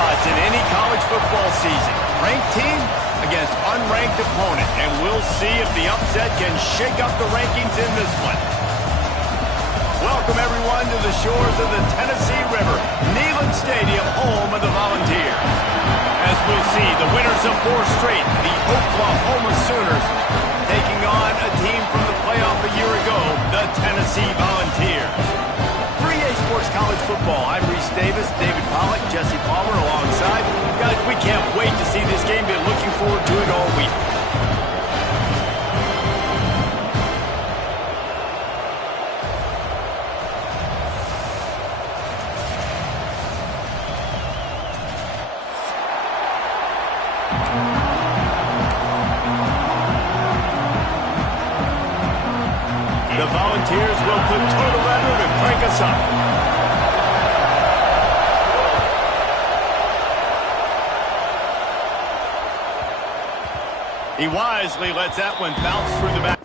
spots in any college football season. Ranked team against unranked opponent, and we'll see if the upset can shake up the rankings in this one. Welcome, everyone, to the shores of the Tennessee River, Neyland Stadium, home of the Volunteers. As we'll see, the winners of 4 straight, the Oklahoma Sooners, taking on a team from the playoff a year ago, the Tennessee Volunteers. For EA Sports College Football, I'm Reese Davis, David Pollack, Jesse Palmer alongside. Guys, we can't wait to see this game. Been looking forward to it all week. The Volunteers will put total weather to crank us up. He wisely lets that one bounce through the back.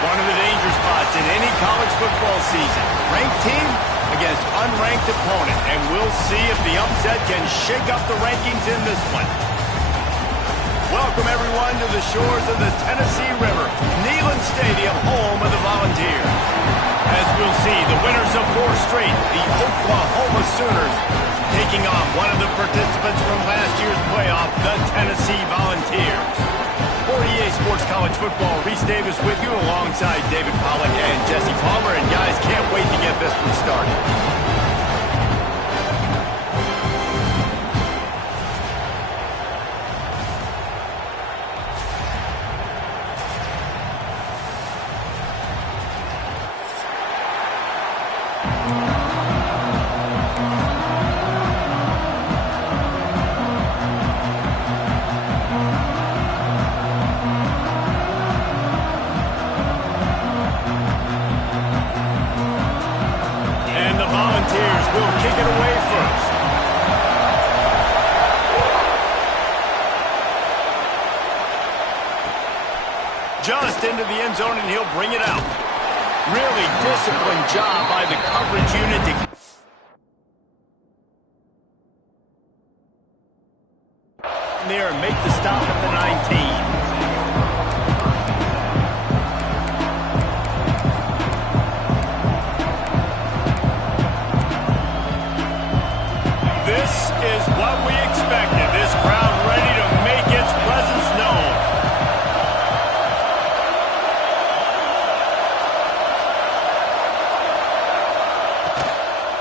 One of the danger spots in any college football season. Ranked team against unranked opponent, and we'll see if the upset can shake up the rankings in this one. Welcome, everyone, to the shores of the Tennessee River, Neyland Stadium, home of the Volunteers. As we'll see, the winners of 4 straight, the Oklahoma Sooners, taking on one of the participants from last year's playoff, the Tennessee Volunteers. For EA Sports College Football, Reese Davis with you alongside David Pollack and Jesse Palmer. And guys, can't wait to get this one started. Will kick it away first. Just into the end zone, and he'll bring it out. Really disciplined job by the coverage unit to there and make the stop at the 19. This is what we expected. This crowd ready to make its presence known.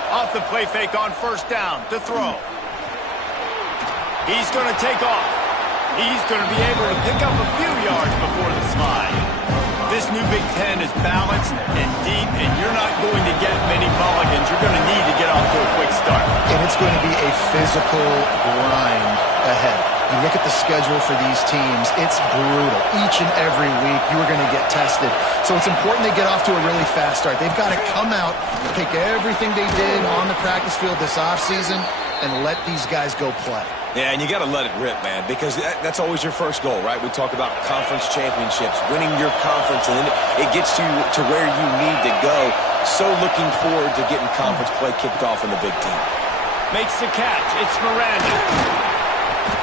Off the play fake on first down to throw. He's going to take off. He's going to be able to pick up a few yards before the slide. This new Big Ten is balanced and deep, and you're not going to get many mulligans. You're going to need to get off to a quick start. And it's going to be a physical grind ahead. You look at the schedule for these teams, it's brutal. Each and every week, you are going to get tested. So it's important they get off to a really fast start. They've got to come out, take everything they did on the practice field this offseason, and let these guys go play. Yeah, and you got to let it rip, man, because that's always your first goal, right? We talk about conference championships, winning your conference, and then it gets you to where you need to go. So looking forward to getting conference play kicked off in the Big Ten. Makes the catch. It's Miranda.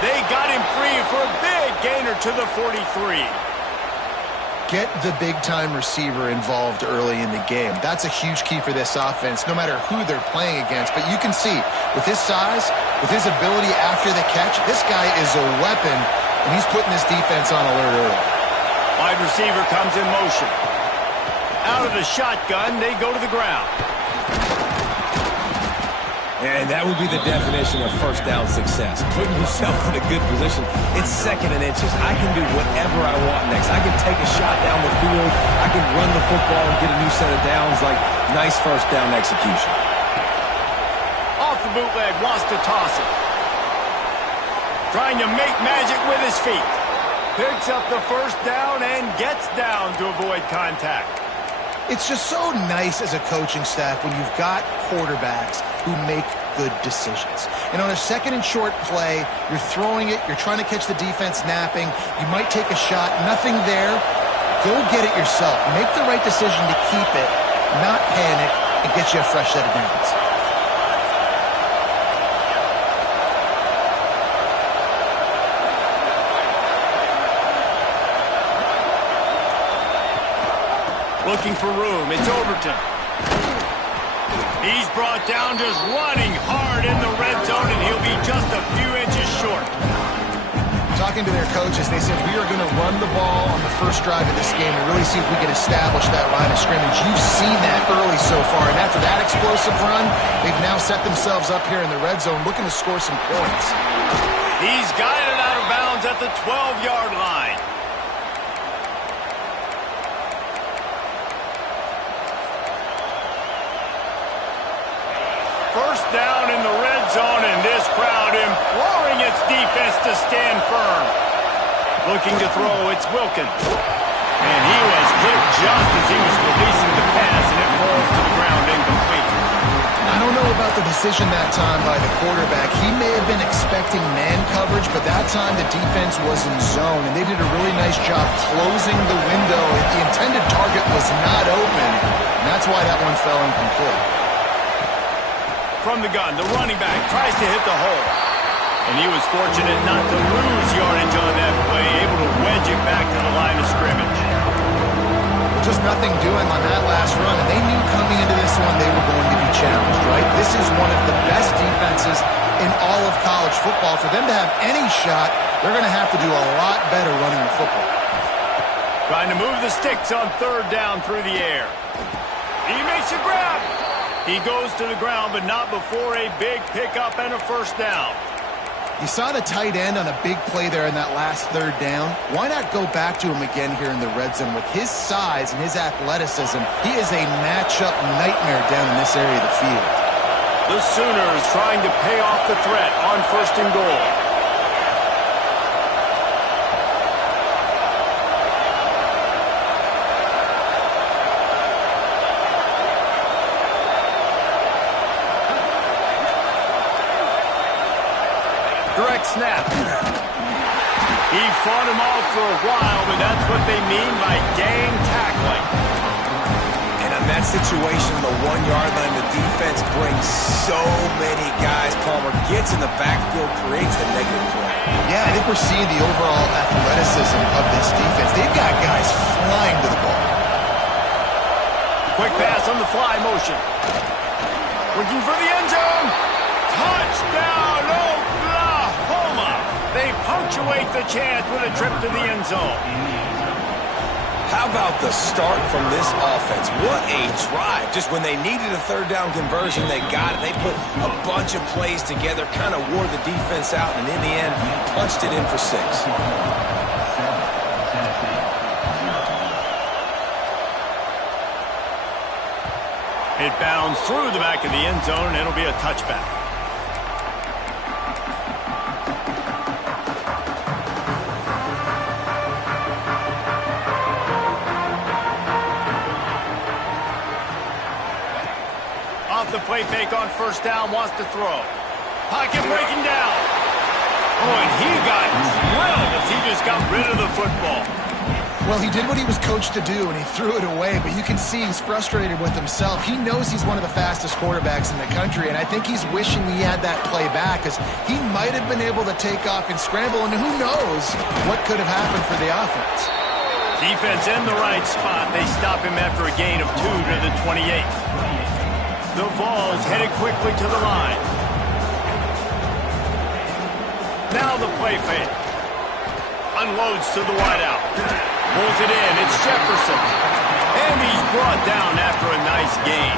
They got him free for a big gainer to the 43. Get the big-time receiver involved early in the game. That's a huge key for this offense, no matter who they're playing against. But you can see, with his size, with his ability after the catch, this guy is a weapon, and he's putting this defense on alert early. Wide receiver comes in motion. Out of the shotgun, they go to the ground. And that would be the definition of first down success. Putting yourself in a good position. It's second and inches. I can do whatever I want next. I can take a shot down the field. I can run the football and get a new set of downs. Like, nice first down execution. Off the bootleg, wants to toss it. Trying to make magic with his feet. Picks up the first down and gets down to avoid contact. It's just so nice as a coaching staff when you've got quarterbacks who make good decisions. And on a second and short play, you're throwing it, you're trying to catch the defense napping, you might take a shot, nothing there. Go get it yourself. Make the right decision to keep it, not panic, and get you a fresh set of downs. Looking for room. It's Overton. He's brought down just running hard in the red zone, and he'll be just a few inches short. Talking to their coaches, they said, we are going to run the ball on the first drive of this game and really see if we can establish that line of scrimmage. You've seen that early so far, and after that explosive run, they've now set themselves up here in the red zone looking to score some points. He's guided out of bounds at the 12-yard line. First down in the red zone, and this crowd imploring its defense to stand firm. Looking to throw, it's Wilkins. And he was hit just as he was releasing the pass, and it falls to the ground incomplete. I don't know about the decision that time by the quarterback. He may have been expecting man coverage, but that time the defense was in zone, and they did a really nice job closing the window. The intended target was not open, and that's why that one fell incomplete. From the gun, the running back tries to hit the hole. And he was fortunate not to lose yardage on that play, able to wedge it back to the line of scrimmage. Just nothing doing on that last run, and they knew coming into this one they were going to be challenged, right? This is one of the best defenses in all of college football. For them to have any shot, they're going to have to do a lot better running the football. Trying to move the sticks on third down through the air. He makes a grab. He goes to the ground, but not before a big pickup and a first down. You saw the tight end on a big play there in that last third down. Why not go back to him again here in the red zone? With his size and his athleticism, he is a matchup nightmare down in this area of the field. The Sooners trying to pay off the threat on first and goal. Direct snap. He fought him off for a while, but that's what they mean by gang tackling. And in that situation, the 1-yard line, the defense brings so many guys. Palmer gets in the backfield, creates the negative play. Yeah, I think we're seeing the overall athleticism of this defense. They've got guys flying to the ball. Quick pass on the fly motion. Looking for the end zone. Touchdown, Oklahoma! They punctuate the chance with a trip to the end zone. How about the start from this offense? What a drive. Just when they needed a third down conversion, they got it. They put a bunch of plays together, kind of wore the defense out, and in the end, punched it in for 6. It bounds through the back of the end zone, and it'll be a touchback. Off the play fake on first down, wants to throw. Pocket breaking down. Oh, and he got drilled as he just got rid of the football. Well, he did what he was coached to do, and he threw it away, but you can see he's frustrated with himself. He knows he's one of the fastest quarterbacks in the country, and I think he's wishing he had that play back, because he might have been able to take off and scramble, and who knows what could have happened for the offense. Defense in the right spot. They stop him after a gain of 2 to the 28. The Vols headed quickly to the line. Now the play fake. Unloads to the wideout. Pulls it in. It's Jefferson. And he's brought down after a nice gain.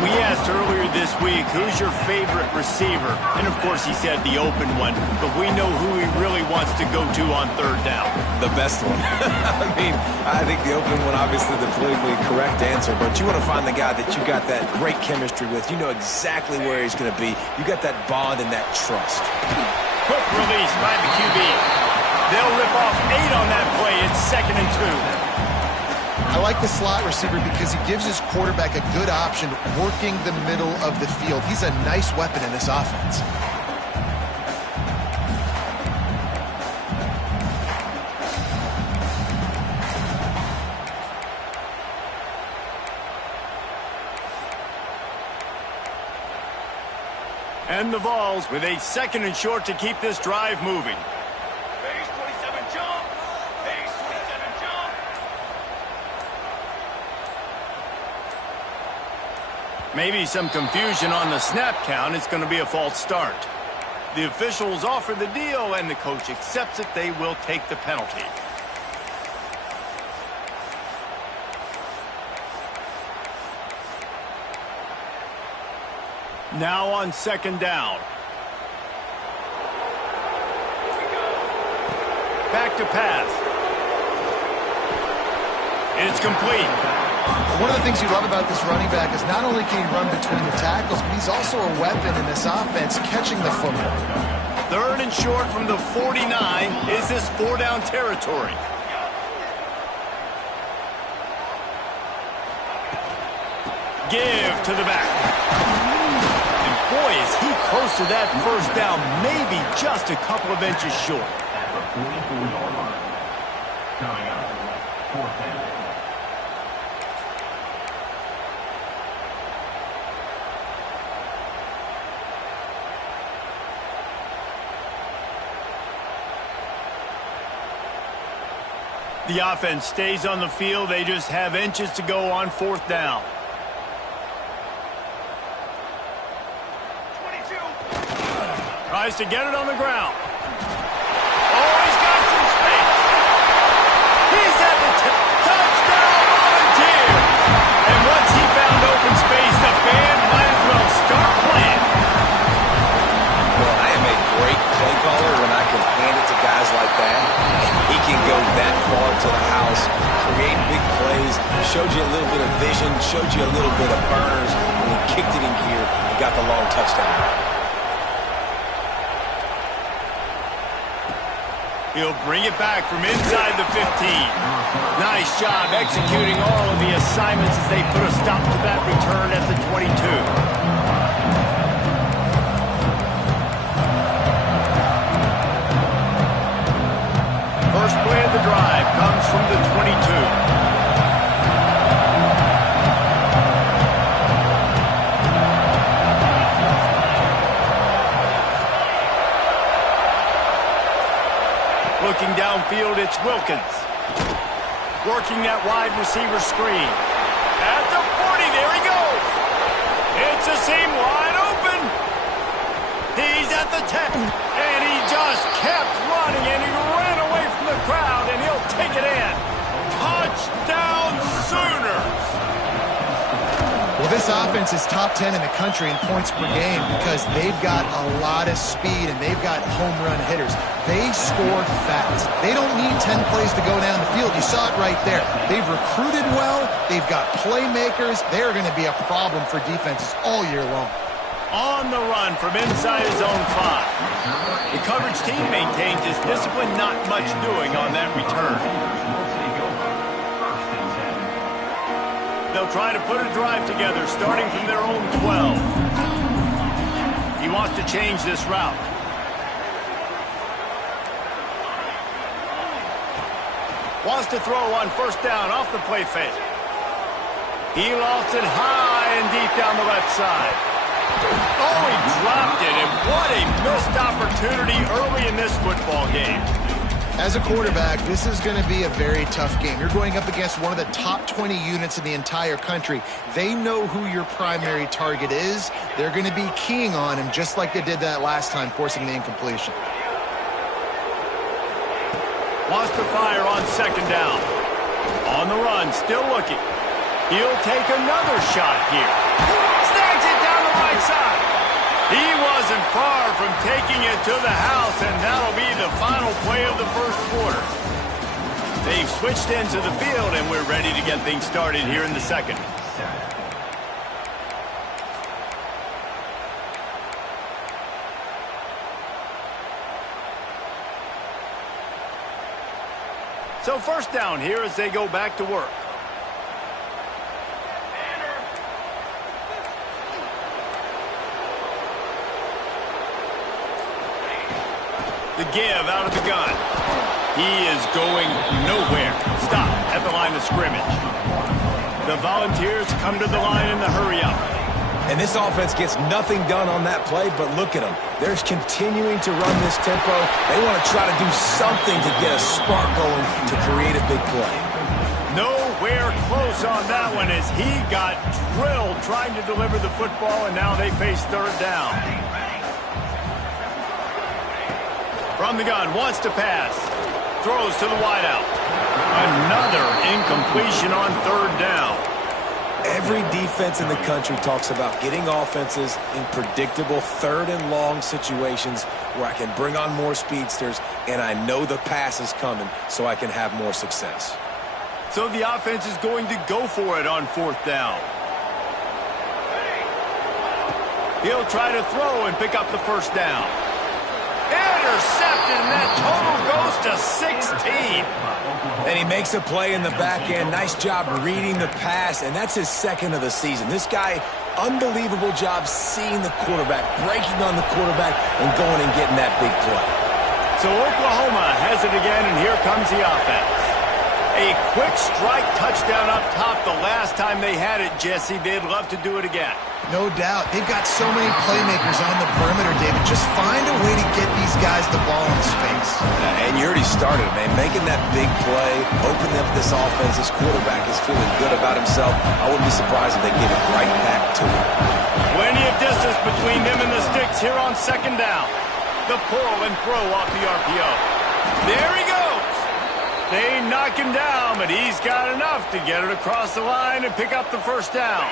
We asked earlier this week, who's your favorite receiver? And, of course, he said the open one. But we know who he really wants to go to on third down. The best one. I think the open one, obviously the politically correct answer. But you want to find the guy that you got that great chemistry with. You know exactly where he's going to be. You got that bond and that trust. Quick release by the QB. They'll rip off 8 on that play. It's 2nd and 2. I like the slot receiver because he gives his quarterback a good option working the middle of the field. He's a nice weapon in this offense. And the Vols with a 2nd and short to keep this drive moving. Base 27 jump. Base 27 jump. Maybe some confusion on the snap count. It's going to be a false start. The officials offer the deal, and the coach accepts it. They will take the penalty. Now on 2nd down. Back to pass. It's complete. One of the things you love about this running back is not only can he run between the tackles, but he's also a weapon in this offense catching the football. 3rd and short from the 49. Is this 4-down territory? Give to the back. Boy, is he close to that 1st down, maybe just a couple of inches short. At the 44-yard line. Coming up, 4th down. The offense stays on the field. They just have inches to go on 4th down. Tries to get it on the ground. Oh, he's got some space. He's at the touchdown Volunteer. And once he found open space, the band might as well start playing. Well, I am a great play caller when I can hand it to guys like that. He can go that far to the house, create big plays, showed you a little bit of vision, showed you a little bit of burners, and he kicked it in gear and got the long touchdown. He'll bring it back from inside the 15. Nice job executing all of the assignments as they put a stop to that return at the 22. First play of the drive comes from the 22. Looking downfield, it's Wilkins. Working that wide receiver screen. At the 40, there he goes. It's a seam wide open. He's at the 10. And he just kept running, and he ran away from the crowd, and he'll take it in. Touchdown Sooners. Well, this offense is top 10 in the country in points per game because they've got a lot of speed and they've got home run hitters. They score fast. They don't need 10 plays to go down the field. You saw it right there. They've recruited well. They've got playmakers. They're going to be a problem for defenses all year long. On the run from inside his own 5. The coverage team maintains his discipline, not much doing on that return. They'll try to put a drive together, starting from their own 12. He wants to change this route. Wants to throw on first down off the play fake. He lost it high and deep down the left side. Oh, he dropped it, and what a missed opportunity early in this football game. As a quarterback, this is going to be a very tough game. You're going up against one of the top 20 units in the entire country. They know who your primary target is. They're going to be keying on him just like they did that last time, forcing the incompletion. Wants to fire on second down. On the run, still looking. He'll take another shot here. Snags it down the right side. He wasn't far from taking it to the house, and that'll be the final play of the first quarter. They've switched into the field, and we're ready to get things started here in the second. So first down here as they go back to work. The give out of the gun. He is going nowhere. Stop at the line of scrimmage. The Volunteers come to the line in the hurry up. And this offense gets nothing done on that play, but look at them. They're continuing to run this tempo. They want to try to do something to get a spark going to create a big play. Nowhere close on that one as he got drilled trying to deliver the football, and now they face third down. From the gun, wants to pass. Throws to the wideout. Another incompletion on third down. Every defense in the country talks about getting offenses in predictable third and long situations where I can bring on more speedsters and I know the pass is coming so I can have more success. So the offense is going to go for it on fourth down. He'll try to throw and pick up the first down. Intercepted, and that total goes to 16. And he makes a play in the back end. Nice job reading the pass, and that's his second of the season. This guy, unbelievable job seeing the quarterback, breaking on the quarterback, and going and getting that big play. So Oklahoma has it again, and here comes the offense. A quick strike touchdown up top the last time they had it, Jesse. They'd love to do it again. No doubt. They've got so many playmakers on the perimeter, David. Just find a way to get these guys the ball in space. And you already started, man. Making that big play, opening up this offense. This quarterback is feeling good about himself. I wouldn't be surprised if they give it right back to him. Plenty of distance between them and the sticks here on second down. The pull and throw off the RPO. There he goes. They knock him down, but he's got enough to get it across the line and pick up the first down.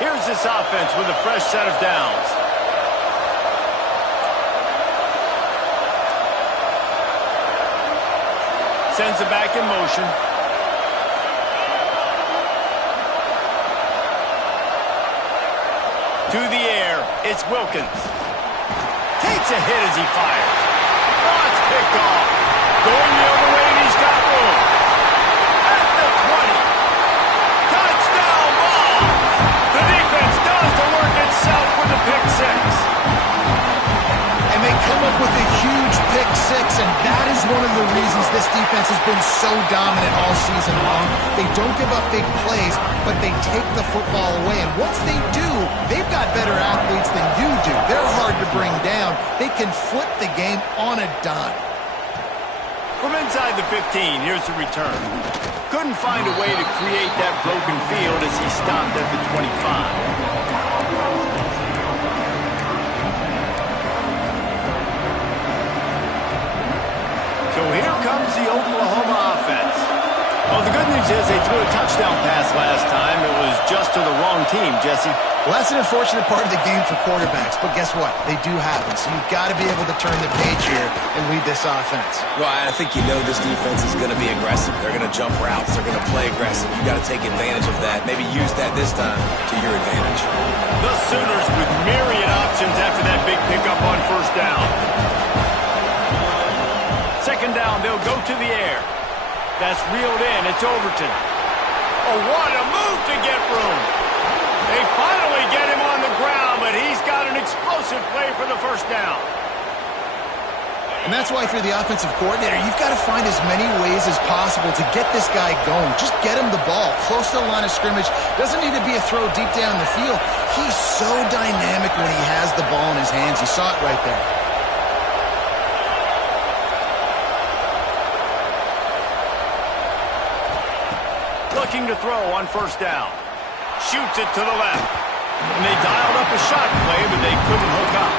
Here's this offense with a fresh set of downs. Sends it back in motion. To the air, it's Wilkins. Takes a hit as he fires. Oh, it's picked off. Going the other way, and he's got room. At the 20. Touchdown ball. The defense does the work itself with the pick six. And they come up with a huge pick six, and that is one of the reasons this defense has been so dominant all season long. They don't give up big plays, but they take the football away. And once they do, they've got better athletes than you do. They're hard to bring down. They can flip the game on a dime. From inside the 15, here's the return. Couldn't find a way to create that broken field as he stopped at the 25. So here comes the Oklahoma offense. Well, the good news is they threw a touchdown pass last time. It was just to the wrong team, Jesse. Well, that's an unfortunate part of the game for quarterbacks, but guess what? They do happen, so you've got to be able to turn the page here and lead this offense. Well, I think you know this defense is going to be aggressive. They're going to jump routes. They're going to play aggressive. You got to take advantage of that. Maybe use that this time to your advantage. The Sooners with myriad options after that big pickup on first down. Second down, they'll go to the air. That's reeled in. It's Overton. Oh, what a move to get room. They finally get him on the ground, but he's got an explosive play for the first down. And that's why if you're the offensive coordinator, you've got to find as many ways as possible to get this guy going. Just get him the ball close to the line of scrimmage. Doesn't need to be a throw deep down the field. He's so dynamic when he has the ball in his hands. You saw it right there. Looking to throw on first down. Shoots it to the left. And they dialed up a shot play, but they couldn't hook up.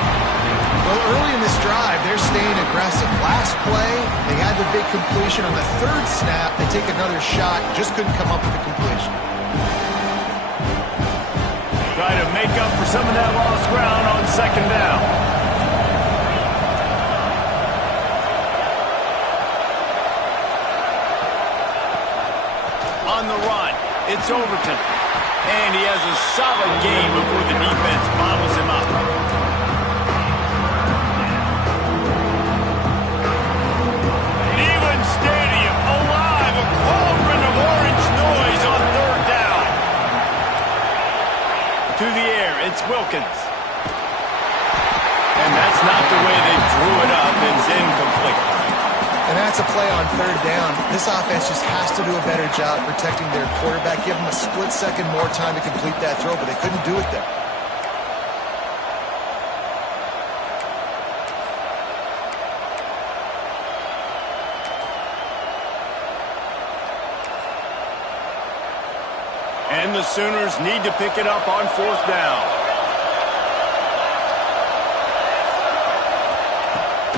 Well, early in this drive, they're staying aggressive. Last play, they had the big completion. On the third snap, they take another shot. Just couldn't come up with the completion. Try to make up for some of that lost ground on second down. On the run, it's Overton. And he has a solid game before the defense bottles him up. Neyland Stadium, alive, a cauldron of orange noise on third down. To the air, it's Wilkins. And that's not the way they drew it up. It's incomplete. And that's a play on third down. This offense just has to do a better job protecting their quarterback. Give them a split second more time to complete that throw, but they couldn't do it there. And the Sooners need to pick it up on fourth down.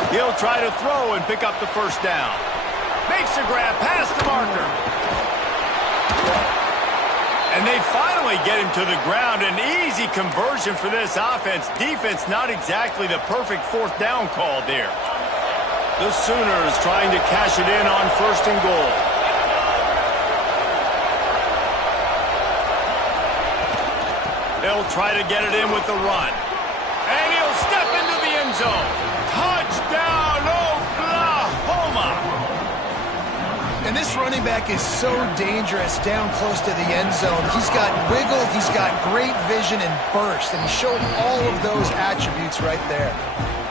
He'll try to throw and pick up the first down. Makes a grab past the marker. And they finally get him to the ground. An easy conversion for this offense. Defense not exactly the perfect fourth down call there. The Sooners trying to cash it in on first and goal. They'll try to get it in with the run. And he'll step into the end zone. Touchdown, Oklahoma! And this running back is so dangerous down close to the end zone. He's got wiggle, he's got great vision and burst, and he showed all of those attributes right there.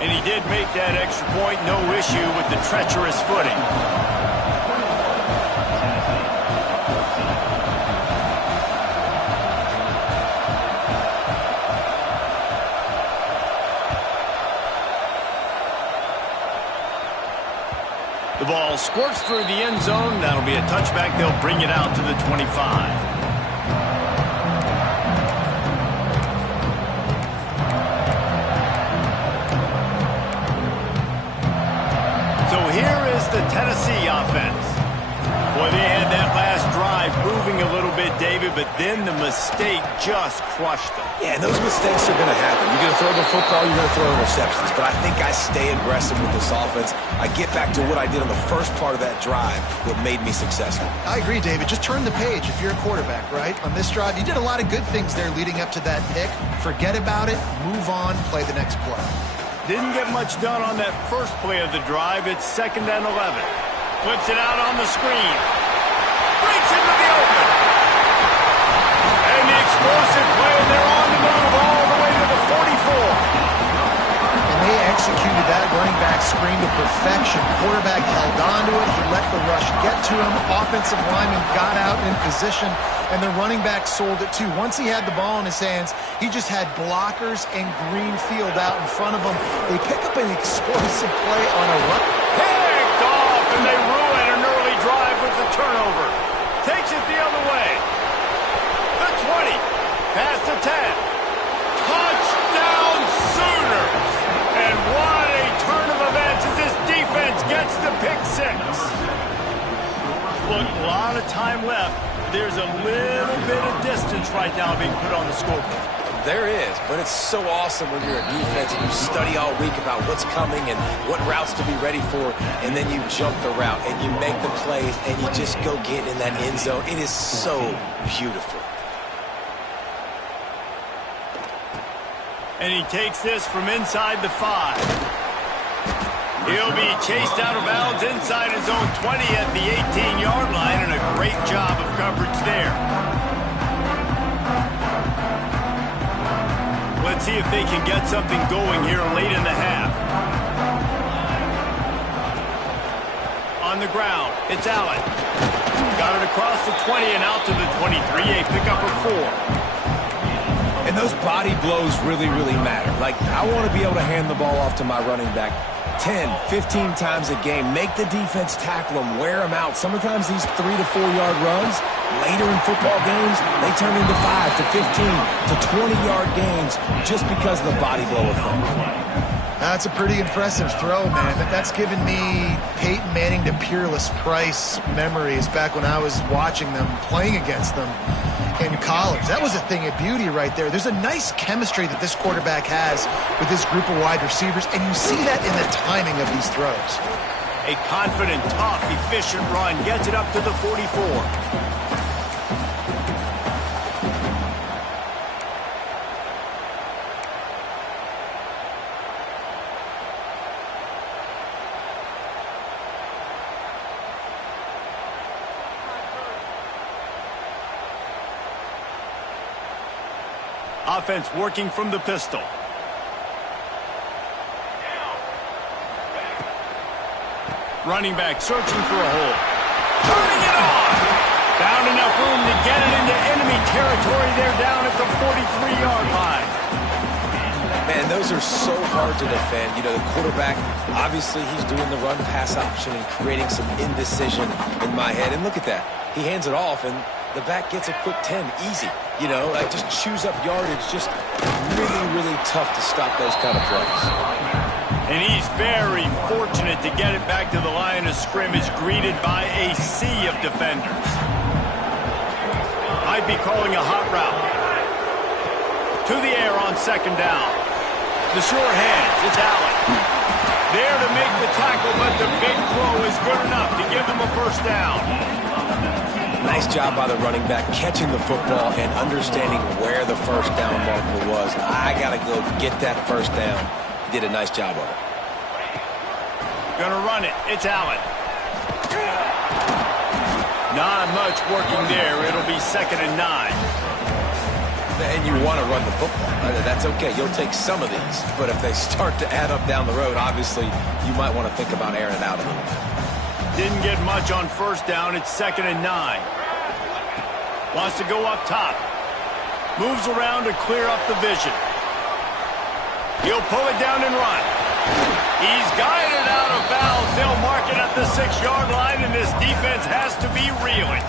And he did make that extra point, no issue with the treacherous footing. The ball squirts through the end zone. That'll be a touchback. They'll bring it out to the 25. So here is the Tennessee offense. Boy, they had that last drive moving a little bit, David, but then the mistake just crushed them. Yeah, and those mistakes are going to happen. You're going to throw the football, you're going to throw interceptions. But I think I stay aggressive with this offense. I get back to what I did on the first part of that drive that made me successful. I agree, David. Just turn the page if you're a quarterback, right? On this drive, you did a lot of good things there leading up to that pick. Forget about it, move on, play the next play. Didn't get much done on that first play of the drive. It's 2nd and 11. Flips it out on the screen. Breaks into the open. And the explosive play, and they're on the move all the way to the 44. And they executed that running back screen to perfection. Quarterback held on to it. He let the rush get to him. Offensive lineman got out in position, and the running back sold it too. Once he had the ball in his hands, he just had blockers and green field out in front of him. They pick up an explosive play on a run. Picked off, and they ruin an early drive with the turnover. Takes it the other way. The 20. Past the 10. Touchdown Sooners. And what a turn of events as this defense gets the pick six. Look, a lot of time left. There's a little bit of distance right now being put on the scoreboard. There is, but it's so awesome when you're a defense and you study all week about what's coming and what routes to be ready for, and then you jump the route and you make the plays and you just go get in that end zone. It is so beautiful. And he takes this from inside the 5. He'll be chased out of bounds inside his own 20 at the 18-yard line, and a great job of coverage there. Let's see if they can get something going here late in the half. On the ground, it's Allen. Got it across the 20 and out to the 23, a pickup of 4. And those body blows really, really matter. Like, I want to be able to hand the ball off to my running back 10, 15 times a game. Make the defense tackle them, wear them out. Sometimes these 3 to 4 yard runs, later in football games, they turn into 5 to 15 to 20-yard gains just because of the body blow effect. That's a pretty impressive throw, man. That's given me Peyton Manning to Peerless Price memories back when I was watching them, playing against them in college. That was a thing of beauty right there. There's a nice chemistry that this quarterback has with this group of wide receivers, and you see that in the timing of these throws. A confident, tough, efficient run gets it up to the 44. Offense working from the pistol. Running back searching for a hole. Turning it on. Found enough room to get it into enemy territory. They're down at the 43-yard line. Man, those are so hard to defend. You know, the quarterback, obviously he's doing the run-pass option and creating some indecision in my head. And look at that. He hands it off, and the back gets a quick 10, easy. You know, like just chews up yardage. Just really, really tough to stop those kind of plays. And he's very fortunate to get it back to the line of scrimmage, greeted by a sea of defenders. Might be calling a hot route. To the air on second down. The sure hands, it's Allen. There to make the tackle, but the big throw is good enough to give them a first down. Nice job by the running back catching the football and understanding where the first down marker was. I got to go get that first down. He did a nice job of it. Gonna run it. It's Allen. Not much working there. It'll be 2nd and 9. And you want to run the football. That's okay. You'll take some of these. But if they start to add up down the road, obviously, you might want to think about airing it out a little bit. Didn't get much on first down. It's 2nd and 9. Wants to go up top. Moves around to clear up the vision. He'll pull it down and run. He's guided out of bounds. They'll mark it at the 6-yard line, and this defense has to be reeling.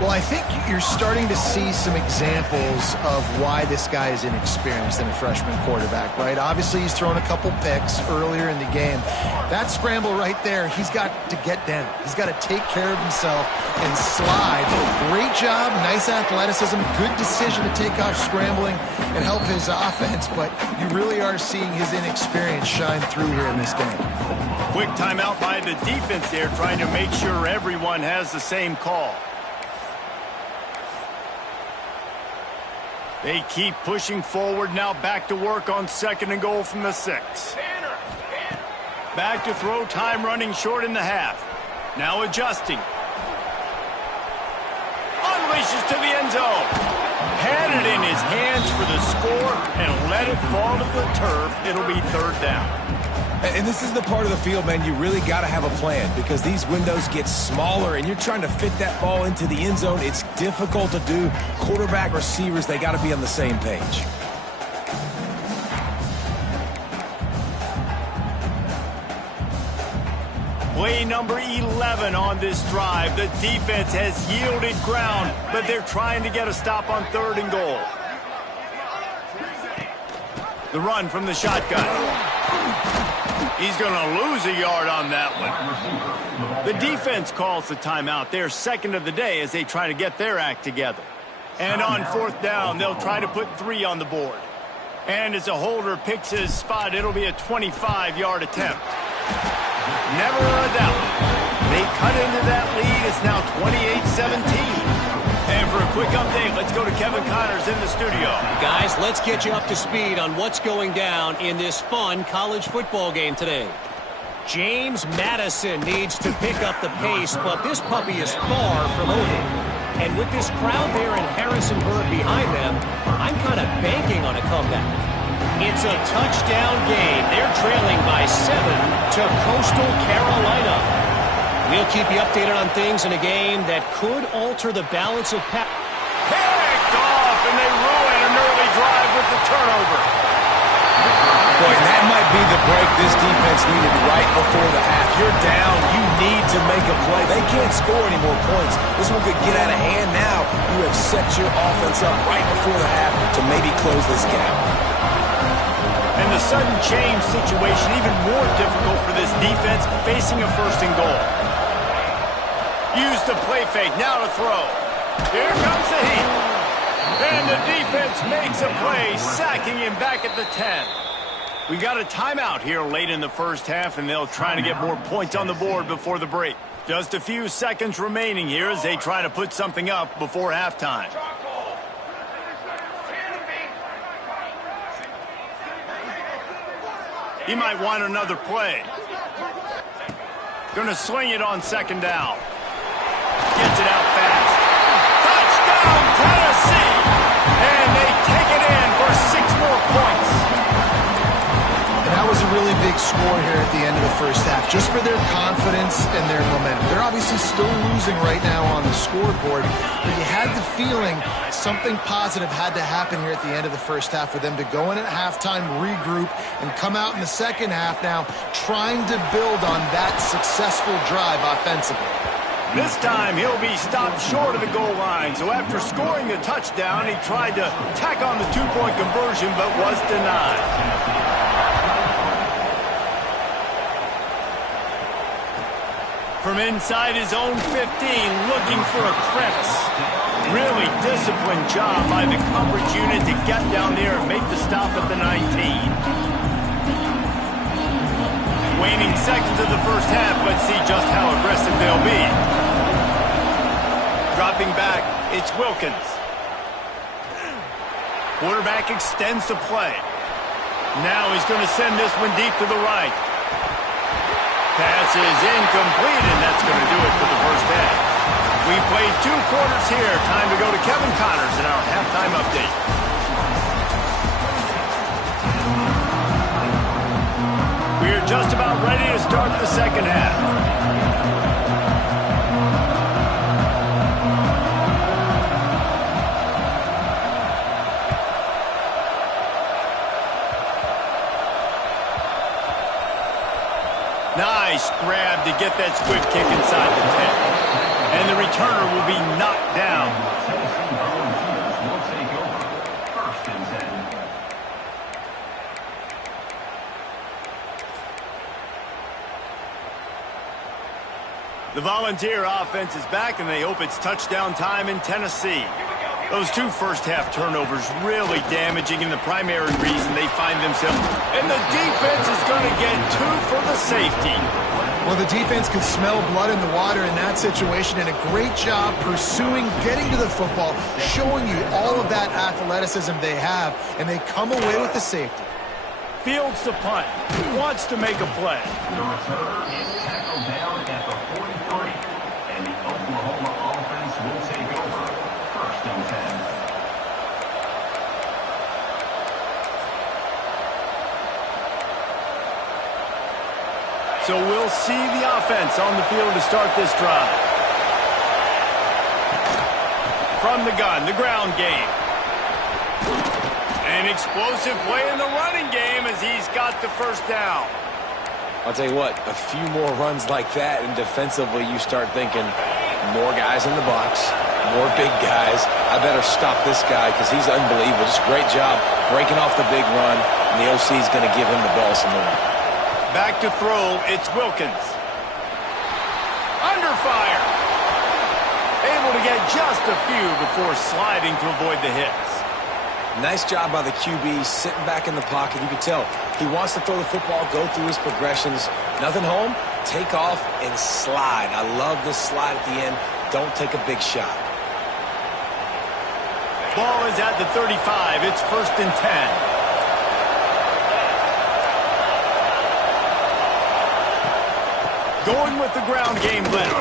Well, I think you're starting to see some examples of why this guy is inexperienced in a freshman quarterback, right? Obviously, he's thrown a couple picks earlier in the game. That scramble right there, he's got to get down. He's got to take care of himself and slide. Great job, nice athleticism, good decision to take off scrambling and help his offense, but you really are seeing his inexperience shine through here in this game. Quick timeout by the defense there, trying to make sure everyone has the same call. They keep pushing forward, now back to work on 2nd and goal from the 6. Back to throw, time running short in the half. Now adjusting. Unleashes to the end zone. Had it in his hands for the score and let it fall to the turf. It'll be 3rd down. And this is the part of the field, man, you really got to have a plan because these windows get smaller and you're trying to fit that ball into the end zone. It's difficult to do. Quarterback, receivers, they got to be on the same page. Play number 11 on this drive. The defense has yielded ground, but they're trying to get a stop on 3rd and goal. The run from the shotgun. He's going to lose a yard on that one. The defense calls the timeout. They're 2nd of the day as they try to get their act together. And on 4th down, they'll try to put 3 on the board. And as a holder picks his spot, it'll be a 25-yard attempt. Never a doubt. They cut into that lead. It's now 28-17. And for a quick update, let's go to Kevin Connors in the studio. Guys, let's get you up to speed on what's going down in this fun college football game today. James Madison needs to pick up the pace, but this puppy is far from over. And with this crowd there in Harrisonburg behind them, I'm kind of banking on a comeback. It's a touchdown game. They're trailing by 7 to Coastal Carolina. We'll keep you updated on things in a game that could alter the balance of power. Picked off, and they ruin an early drive with the turnover. Boy, that might be the break this defense needed right before the half. You're down. You need to make a play. They can't score any more points. This one could get out of hand now. You have set your offense up right before the half to maybe close this gap. And the sudden change situation even more difficult for this defense facing a first and goal. Use the play fake, now to throw. Here comes the heat. And the defense makes a play, sacking him back at the 10. We got a timeout here late in the first half, and they'll try to get more points on the board before the break. Just a few seconds remaining here as they try to put something up before halftime. He might want another play. Gonna swing it on second down. Gets it out fast. Touchdown, Tennessee! And they take it in for 6 more points. And that was a really big score here at the end of the first half, just for their confidence and their momentum. They're obviously still losing right now on the scoreboard, but you had the feeling something positive had to happen here at the end of the first half for them to go in at halftime, regroup, and come out in the second half now trying to build on that successful drive offensively. This time he'll be stopped short of the goal line. So after scoring the touchdown, he tried to tack on the 2-point conversion but was denied. From inside his own 15, looking for a crevice. Really disciplined job by the coverage unit to get down there and make the stop at the 19. Waning seconds of the first half, let's see just how aggressive they'll be. Dropping back, it's Wilkins. Quarterback extends the play. Now he's going to send this one deep to the right. Pass is incomplete, and that's going to do it for the first half. We played 2 quarters here. Time to go to Kevin Connors in our halftime update. We're just about ready to start the second half. Nice grab to get that swift kick inside the 10. And the returner will be knocked down. The Volunteer offense is back, and they hope it's touchdown time in Tennessee. Those 2 first-half turnovers really damaging, and the primary reason they find themselves. And the defense is going to get 2 for the safety. Well, the defense could smell blood in the water in that situation, and a great job pursuing, getting to the football, showing you all of that athleticism they have, and they come away with the safety. Fields the punt. Wants to make a play. The returner is tackled down at the 43, and the Oklahoma offense will take over. First and 10. So we'll see the offense on the field to start this drive. From the gun, the ground game. An explosive play in the running game as he's got the first down. I'll tell you what, a few more runs like that, and defensively you start thinking, more guys in the box, more big guys. I better stop this guy because he's unbelievable. Just a great job breaking off the big run, and the OC is going to give him the ball some more. Back to throw, it's Wilkins. Under fire. Able to get just a few before sliding to avoid the hits. Nice job by the QB, sitting back in the pocket. You can tell he wants to throw the football, go through his progressions. Nothing home, take off and slide. I love this slide at the end. Don't take a big shot. Ball is at the 35. It's first and 10. Going with the ground game blitz.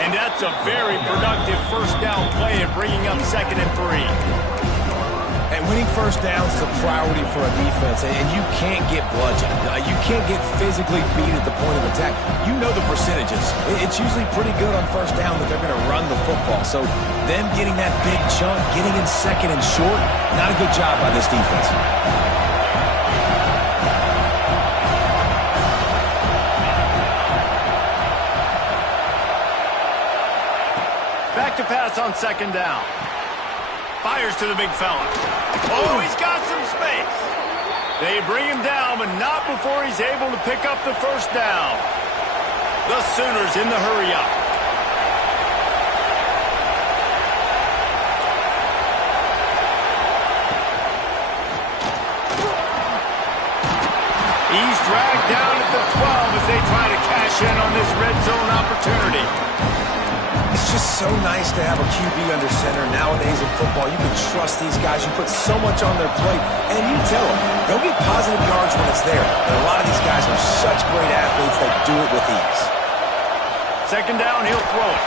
And that's a very productive first down play and bringing up 2nd and 3. And winning first downs is a priority for a defense, and you can't get bludgeoned. You can't get physically beat at the point of attack. You know the percentages. It's usually pretty good on first down that they're going to run the football. So them getting that big chunk, getting in second and short, not a good job by this defense. Back to pass on second down. Fires to the big fella. Oh, he's got some space. They bring him down, but not before he's able to pick up the first down. The Sooners in the hurry-up. He's dragged down at the 12 as they try to cash in on this red zone opportunity. It's just so nice to have a QB under center nowadays in football. You can trust these guys. You put so much on their plate, and you tell them, go get positive yards when it's there. And a lot of these guys are such great athletes that do it with ease. Second down, he'll throw it.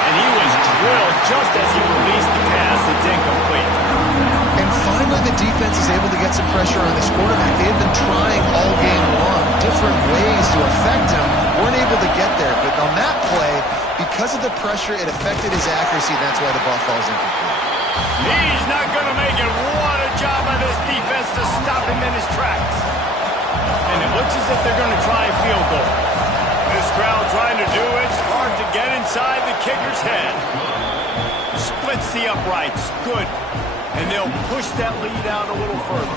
And he was drilled just as he released the pass. It's incomplete. And finally, the defense is able to get some pressure on this quarterback. They had been trying all game long, different ways to affect him. Weren't able to get there. But on that play, because of the pressure, it affected his accuracy. That's why the ball falls incomplete. He's not going to make it. What a job by this defense to stop him in his tracks. And it looks as if they're going to try a field goal. This crowd trying to do it. It's hard to get inside the kicker's head. Splits the uprights. Good. And they'll push that lead out a little further.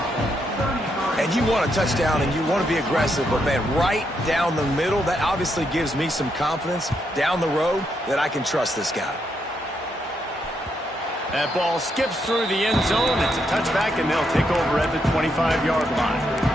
And you want a touchdown and you want to be aggressive, but man, right down the middle, that obviously gives me some confidence down the road that I can trust this guy. That ball skips through the end zone. It's a touchback, and they'll take over at the 25-yard line.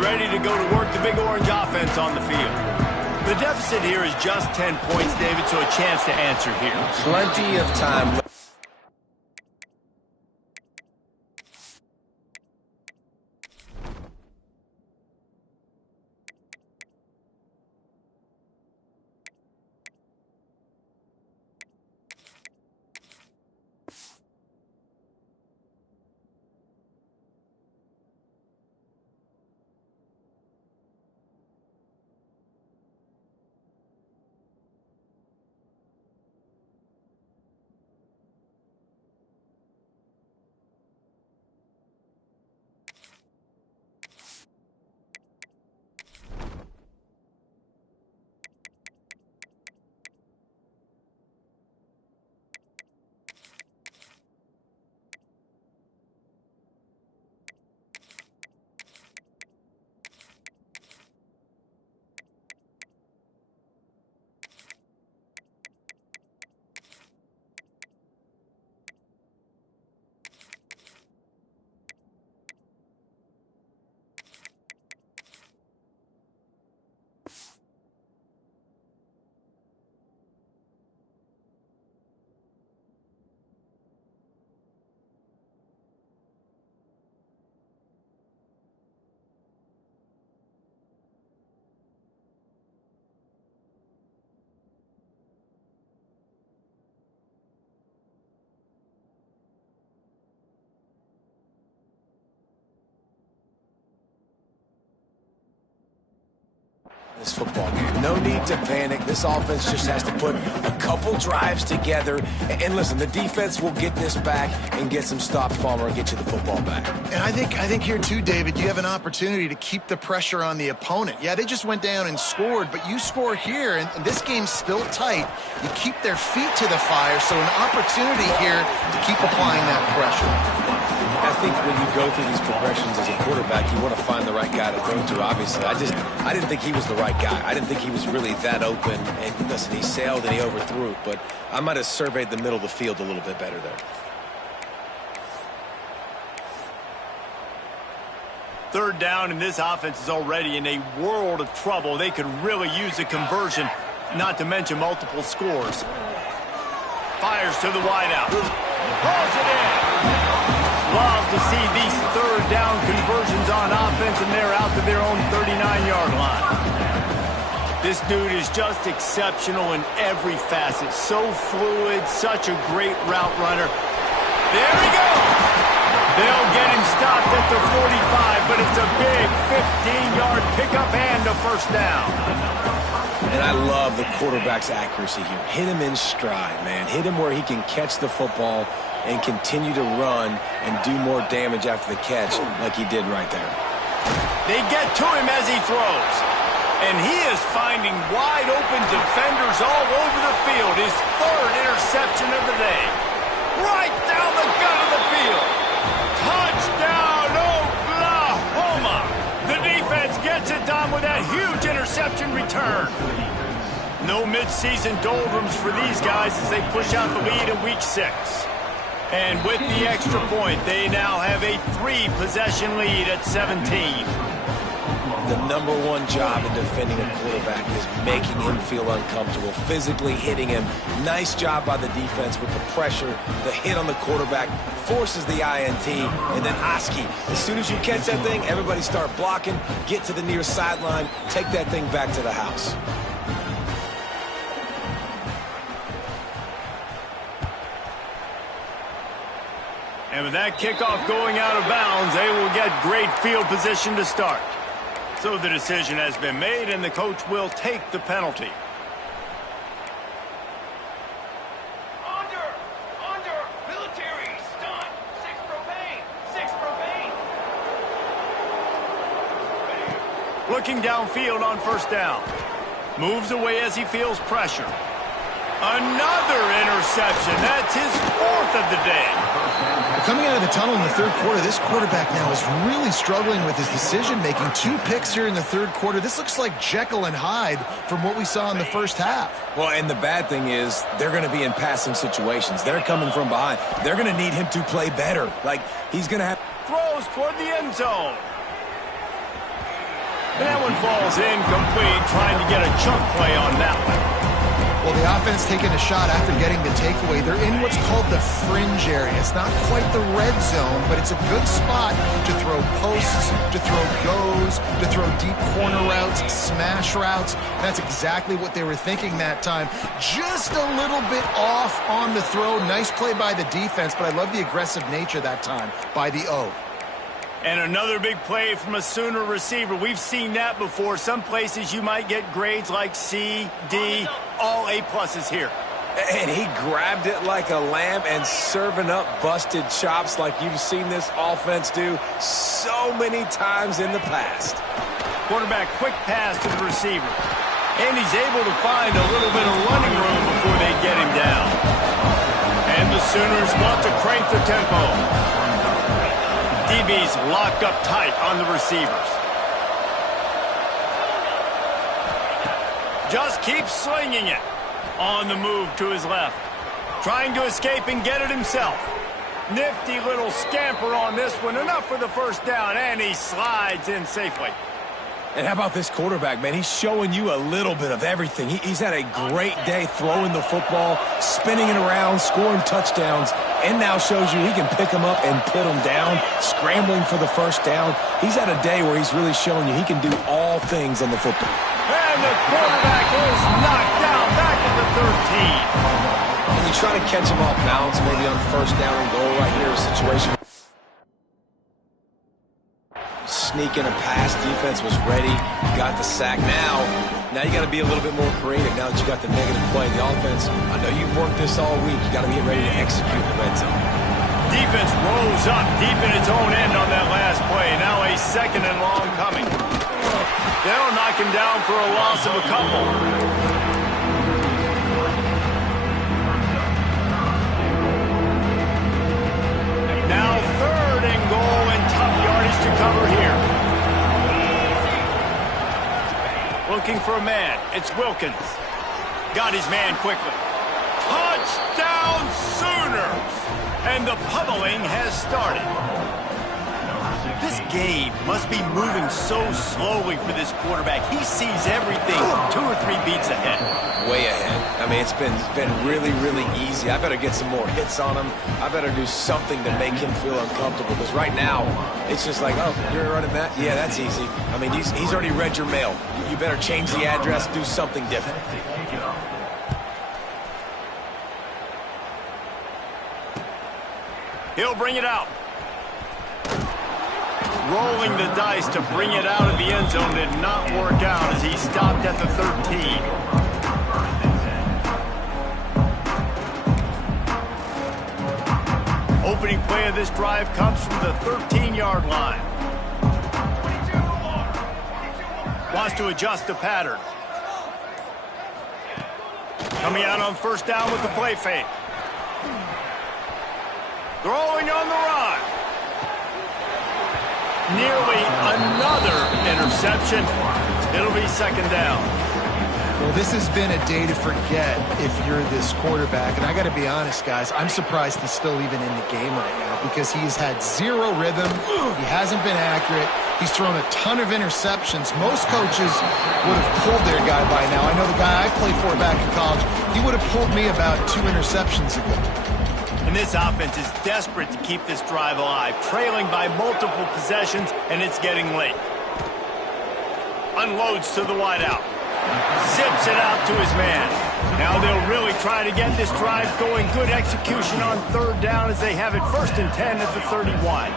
Ready to go to work the Big Orange offense on the field. The deficit here is just 10 points, David, so a chance to answer here. Plenty of time. This football game. No need to panic. This offense just has to put a couple drives together. And listen, the defense will get this back and get some stops, Palmer, and get you the football back. And I think here too, David, you have an opportunity to keep the pressure on the opponent. Yeah, they just went down and scored, but you score here, and this game's still tight. You keep their feet to the fire, so an opportunity here to keep applying that pressure. I think when you go through these progressions as a quarterback, you want to find the right guy to throw to, obviously. I didn't think he was the right guy. I didn't think he was really that open. And listen, he sailed and he overthrew it, but I might have surveyed the middle of the field a little bit better there. Third down, and this offense is already in a world of trouble. They could really use a conversion, not to mention multiple scores. Fires to the wideout. Throws it in. Love to see these third down conversions on offense, and they're out to their own 39-yard line. This dude is just exceptional in every facet. So fluid, such a great route runner. There he goes. They'll get him stopped at the 45, but it's a big 15-yard pickup and a first down. And I love the quarterback's accuracy here. Hit him in stride, man. Hit him where he can catch the football and continue to run and do more damage after the catch like he did right there. They get to him as he throws. And he is finding wide open defenders all over the field. His third interception of the day. Right down the gut of the field. Touchdown, Oklahoma! The defense gets it done with that huge interception return. No midseason doldrums for these guys as they push out the lead in Week 6. And with the extra point, they now have a 3-possession lead at 17. The number one job in defending a quarterback is making him feel uncomfortable, physically hitting him. Nice job by the defense with the pressure. The hit on the quarterback forces the INT, and then Oski. As soon as you catch that thing, everybody start blocking, get to the near sideline, take that thing back to the house. And with that kickoff going out of bounds, they will get great field position to start. So the decision has been made, and the coach will take the penalty. Under, military, stun, 6 propane. Looking downfield on first down. Moves away as he feels pressure. Another interception. That's his 4th of the day. Coming out of the tunnel in the third quarter, this quarterback now is really struggling with his decision-making. 2 picks here in the third quarter. This looks like Jekyll and Hyde from what we saw in the first half. Well, and the bad thing is they're going to be in passing situations. They're coming from behind. They're going to need him to play better. Like, he's going to have... Throws toward the end zone. And that one falls incomplete, trying to get a chunk play on that one. Well, the offense taking a shot after getting the takeaway. They're in what's called the fringe area. It's not quite the red zone, but it's a good spot to throw posts, to throw goes, to throw deep corner routes, smash routes. That's exactly what they were thinking that time. Just a little bit off on the throw. Nice play by the defense, but I love the aggressive nature that time by the O. And another big play from a Sooner receiver. We've seen that before. Some places you might get grades like C, D, all A-pluses here. And he grabbed it like a lamb and serving up busted chops like you've seen this offense do so many times in the past. Quarterback quick pass to the receiver. And he's able to find a little bit of running room before they get him down. And the Sooners want to crank the tempo. DB's locked up tight on the receivers. Just keeps slinging it. On the move to his left. Trying to escape and get it himself. Nifty little scamper on this one. Enough for the first down, and he slides in safely. And how about this quarterback, man? He's showing you a little bit of everything. He's had a great day throwing the football, spinning it around, scoring touchdowns, and now shows you he can pick them up and put them down, scrambling for the first down. He's had a day where he's really showing you he can do all things on the football. And the quarterback is knocked down back at the 13. And you try to catch him off balance, maybe on first down and goal right here, a situation. Sneak in a pass, defense was ready, got the sack. Now you got to be a little bit more creative now that you got the negative play. The offense, I know you've worked this all week. You got to get ready to execute the red zone. Defense rolls up deep in its own end on that last play. Now a 2nd and long coming. They'll knock him down for a loss of a couple. Now 3rd and goal and tough yardage to cover here. Looking for a man. It's Wilkins. Got his man quickly. Touchdown Sooners! And the pummeling has started. This game must be moving so slowly for this quarterback. He sees everything 2 or 3 beats ahead. Way ahead. I mean, it's been really, really easy. I better get some more hits on him. I better do something to make him feel uncomfortable. Because right now, it's just like, oh, you're running that? Yeah, that's easy. I mean, he's already read your mail. You better change the address, do something different. He'll bring it out. Rolling the dice to bring it out of the end zone did not work out as he stopped at the 13. Opening play of this drive comes from the 13-yard line. Wants to adjust the pattern. Coming out on first down with the play fake. Throwing on the run. Nearly another interception. It'll be second down. Well, this has been a day to forget if you're this quarterback. And I got to be honest, guys, I'm surprised he's still even in the game right now because he's had zero rhythm. He hasn't been accurate. He's thrown a ton of interceptions. Most coaches would have pulled their guy by now. I know the guy I played for back in college, he would have pulled me about 2 interceptions ago. And this offense is desperate to keep this drive alive, trailing by multiple possessions, and it's getting late. Unloads to the wideout. Zips it out to his man. Now they'll really try to get this drive going. Good execution on third down as they have it 1st and 10 at the 31.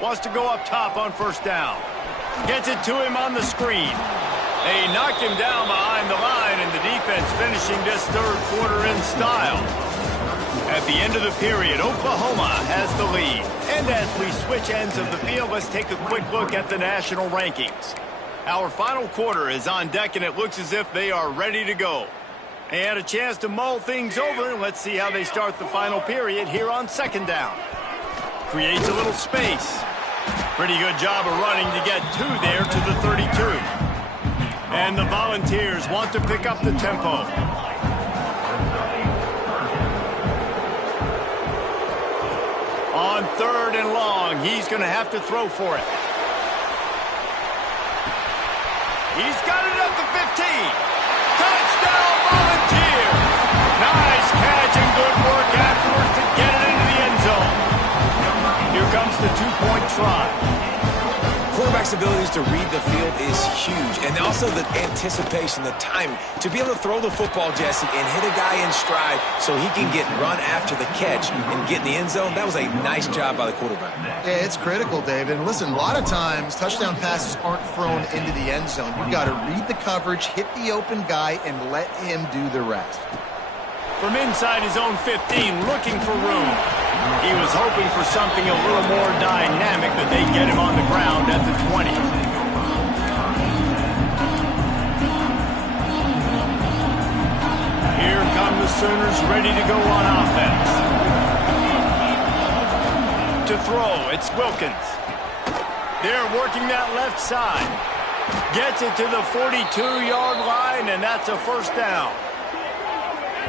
Wants to go up top on first down. Gets it to him on the screen. They knocked him down behind the line, and the defense finishing this third quarter in style. At the end of the period, Oklahoma has the lead. And as we switch ends of the field, let's take a quick look at the national rankings. Our final quarter is on deck, and it looks as if they are ready to go. They had a chance to mull things over. Let's see how they start the final period here on second down. Creates a little space. Pretty good job of running to get 2 there to the 32. And the Volunteers want to pick up the tempo. On 3rd and long, he's going to have to throw for it. He's got it at the 15. Touchdown, Volunteers! Nice catch and good work afterwards to get it into the end zone. Here comes the 2-point try. Quarterback's abilities to read the field is huge, and also the anticipation, the time to be able to throw the football, Jesse, and hit a guy in stride so he can get run after the catch and get in the end zone. That was a nice job by the quarterback. Yeah, it's critical, David. And listen, a lot of times touchdown passes aren't thrown into the end zone. You've got to read the coverage, hit the open guy, and let him do the rest. From inside his own 15, looking for room. He was hoping for something a little more dynamic, but they get him on the ground at the 20. Here come the Sooners ready to go on offense. To throw, it's Wilkins. They're working that left side. Gets it to the 42-yard line, and that's a first down.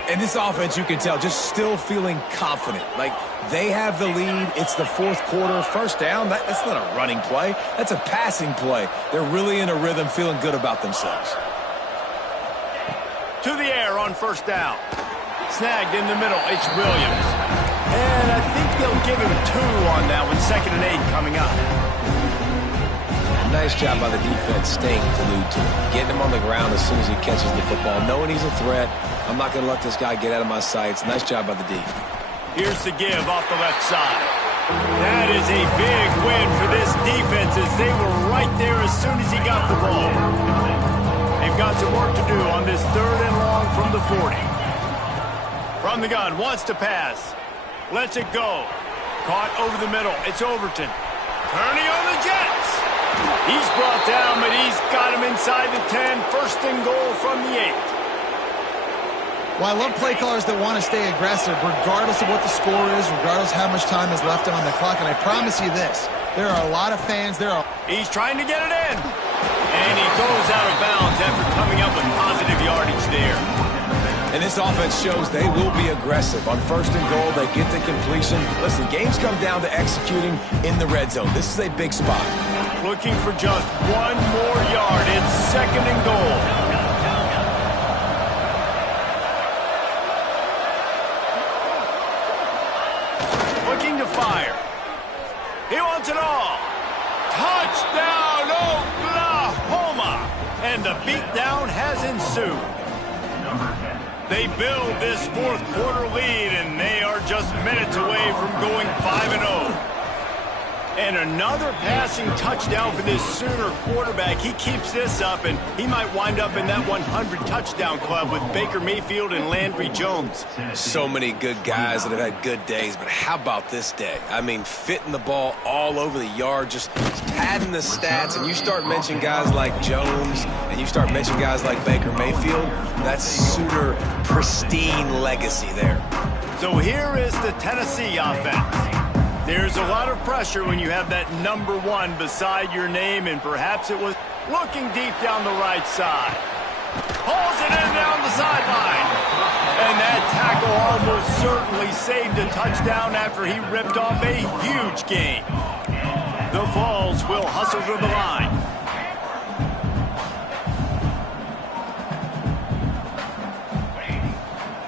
And this offense, you can tell, just still feeling confident. Like, they have the lead. It's the 4th quarter. First down, that's not a running play. That's a passing play. They're really in a rhythm, feeling good about themselves. To the air on first down. Snagged in the middle. It's Williams. And I think they'll give him 2 on that one. 2nd and 8 coming up. Nice job by the defense staying glued to him. Getting him on the ground as soon as he catches the football. Knowing he's a threat. I'm not going to let this guy get out of my sights. Nice job by the D. Here's the give off the left side. That is a big win for this defense as they were right there as soon as he got the ball. They've got some work to do on this 3rd and long from the 40. From the gun, wants to pass. Lets it go. Caught over the middle. It's Overton. Turning on the Jets. He's brought down, but he's got him inside the 10. 1st and goal from the 8. Well, I love play callers that want to stay aggressive regardless of what the score is, regardless of how much time is left on the clock. And I promise you this, there are a lot of fans, there are He's trying to get it in. And he goes out of bounds after coming up with positive yardage there. And this offense shows they will be aggressive. On 1st and goal, they get the completion. Listen, games come down to executing in the red zone. This is a big spot. Looking for just 1 more yard. It's 2nd and goal. Looking to fire. He wants it all. Touchdown, Oklahoma! And the beatdown has ensued. They build this 4th quarter lead, and they are just minutes away from going 5-0. And another passing touchdown for this Sooner quarterback. He keeps this up, and he might wind up in that 100 touchdown club with Baker Mayfield and Landry Jones. So many good guys that have had good days, but how about this day? I mean, fitting the ball all over the yard, just padding the stats, and you start mentioning guys like Jones, and you start mentioning guys like Baker Mayfield, that's Sooner pristine legacy there. So here is the Tennessee offense. There's a lot of pressure when you have that number 1 beside your name, and perhaps it was looking deep down the right side. Pulls it in down the sideline. And that tackle almost certainly saved a touchdown after he ripped off a huge gain. The Vols will hustle to the line.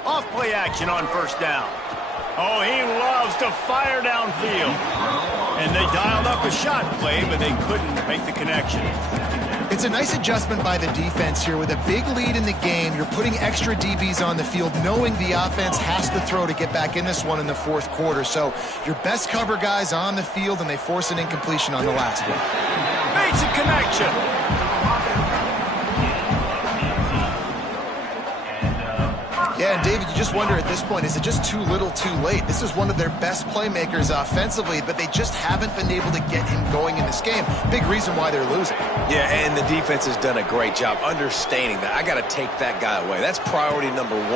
Off play action on 1st down. Oh, he loves to fire downfield. And they dialed up a shot play, but they couldn't make the connection. It's a nice adjustment by the defense here. With a big lead in the game, you're putting extra DBs on the field, knowing the offense has to throw to get back in this one in the 4th quarter. So your best cover guys on the field, and they force an incompletion on the last one. Makes a connection. Yeah, and David, you just wonder at this point, is it just too little too late? This is one of their best playmakers offensively, but they just haven't been able to get him going in this game. Big reason why they're losing. Yeah, and the defense has done a great job understanding that. I got to take that guy away. That's priority number 1.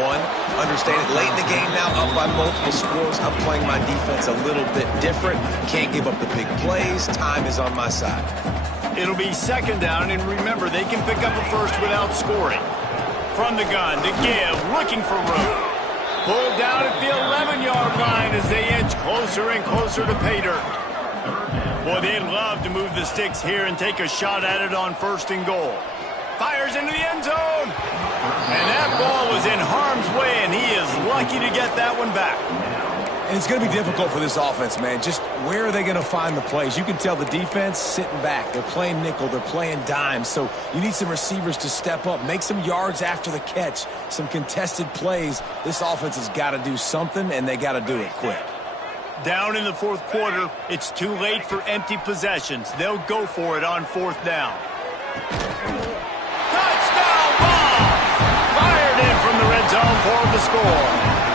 Understanding late in the game now, up by multiple scores. I'm playing my defense a little bit different. Can't give up the big plays. Time is on my side. It'll be 2nd down, and remember, they can pick up a first without scoring. From the gun to give, looking for room. Pulled down at the 11-yard line as they inch closer and closer to pay dirt. Boy, they'd love to move the sticks here and take a shot at it on 1st and goal. Fires into the end zone. And that ball was in harm's way, and he is lucky to get that one back. And it's going to be difficult for this offense, man. Just where are they going to find the plays? You can tell the defense sitting back. They're playing nickel. They're playing dime. So you need some receivers to step up, make some yards after the catch, some contested plays. This offense has got to do something, and they got to do it quick. Down in the 4th quarter, it's too late for empty possessions. They'll go for it on 4th down. Touchdown ball! Fired in from the red zone for the score.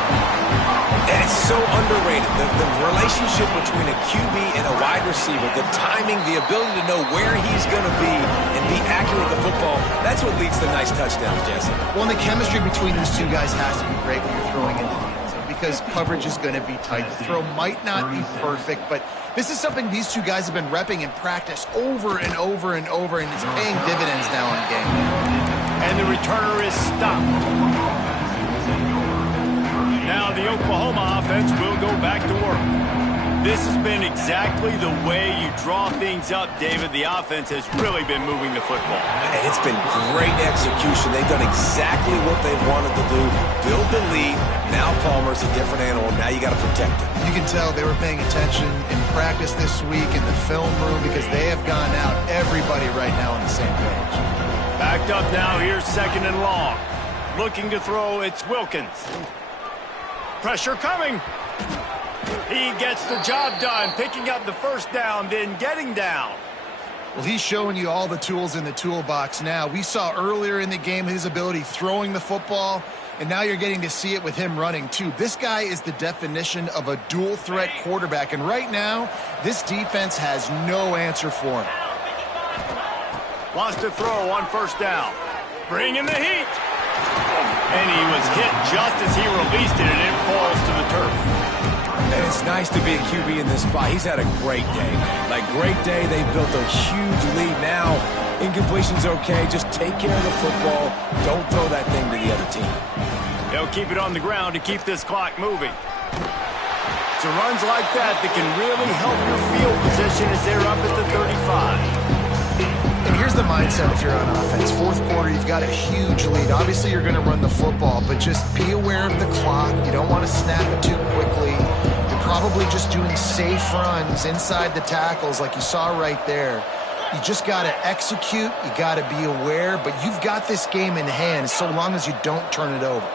And it's so underrated. The relationship between a QB and a wide receiver, the timing, the ability to know where he's going to be and be accurate with the football, that's what leads to nice touchdowns, Jesse. Well, and the chemistry between these two guys has to be great when you're throwing into the end zone, because coverage is going to be tight. The throw might not be perfect, but this is something these two guys have been repping in practice over and over and over, and it's paying dividends now in game. And the returner is stopped. Now the Oklahoma offense will go back to work. This has been exactly the way you draw things up, David. The offense has really been moving the football. And it's been great execution. They've done exactly what they've wanted to do. Build the lead. Now Palmer's a different animal. Now you got to protect it. You can tell they were paying attention in practice this week in the film room, because they have gone out, everybody right now on the same page. Backed up now, here's 2nd and long. Looking to throw, it's Wilkins. Pressure coming. He gets the job done, picking up the 1st down, then getting down. Well, he's showing you all the tools in the toolbox now. We saw earlier in the game his ability throwing the football, and now you're getting to see it with him running too. This guy is the definition of a dual-threat quarterback, and right now, this defense has no answer for him. Wants to throw on 1st down. Bringing the heat. And he was hit just as he released it, and it falls to the turf. And it's nice to be a QB in this spot. He's had a great day. Like, great day. They built a huge lead. Now, incompletion's okay. Just take care of the football. Don't throw that thing to the other team. They'll keep it on the ground to keep this clock moving. It's runs like that can really help your field position as they're up at the 35. And here's the mindset if you're on offense. Fourth quarter, you've got a huge lead. Obviously, you're going to run the football, but just be aware of the clock. You don't want to snap it too quickly. You're probably just doing safe runs inside the tackles like you saw right there. You just got to execute. You got to be aware, but you've got this game in hand so long as you don't turn it over.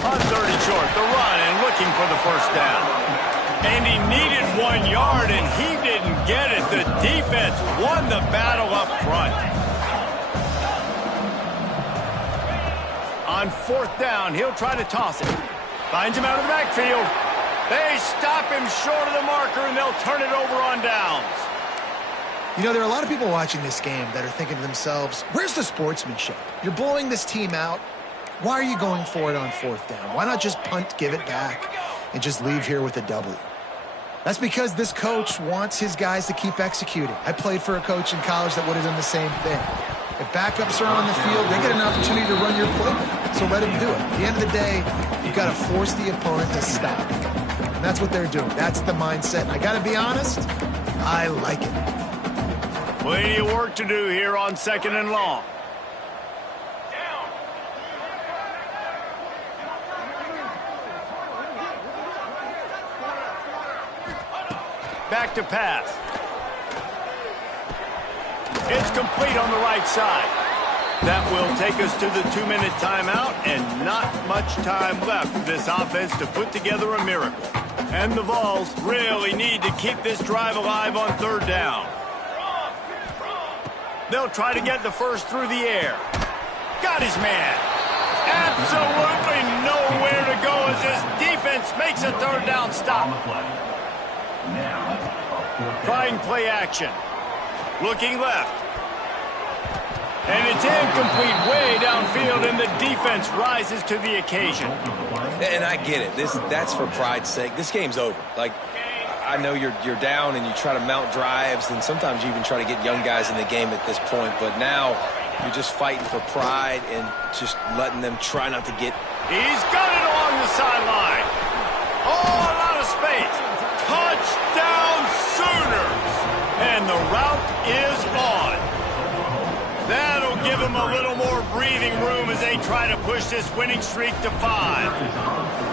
On 30 short, the run and looking for the first down. And he needed 1 yard, and he didn't get it. The defense won the battle up front. On fourth down, he'll try to toss it. Finds him out of the backfield. They stop him short of the marker, and they'll turn it over on downs. You know, there are a lot of people watching this game that are thinking to themselves, where's the sportsmanship? You're blowing this team out. Why are you going for it on fourth down? Why not just punt, give it back, and just leave here with a W? That's because this coach wants his guys to keep executing. I played for a coach in college that would have done the same thing. If backups are on the field, they get an opportunity to run your playbook, so let him do it. At the end of the day, you've got to force the opponent to stop. And that's what they're doing. That's the mindset. And I got to be honest, I like it. Plenty of work to do here on 2nd and long. Back to pass. It's complete on the right side. That will take us to the 2-minute timeout, and not much time left for this offense to put together a miracle. And the Vols really need to keep this drive alive on 3rd down. They'll try to get the first through the air. Got his man. Absolutely nowhere to go as this defense makes a 3rd down stop. Trying play action. Looking left. And it's incomplete way downfield, and the defense rises to the occasion. And I get it. That's for pride's sake. This game's over. Like, I know you're down and you try to mount drives, and sometimes you even try to get young guys in the game at this point. But now you're just fighting for pride and just letting them try not to get. He's got it along the sideline. Oh, a lot of space. Touchdown Sooners. And the route is on. That'll give them a little more breathing room as they try to push this winning streak to 5.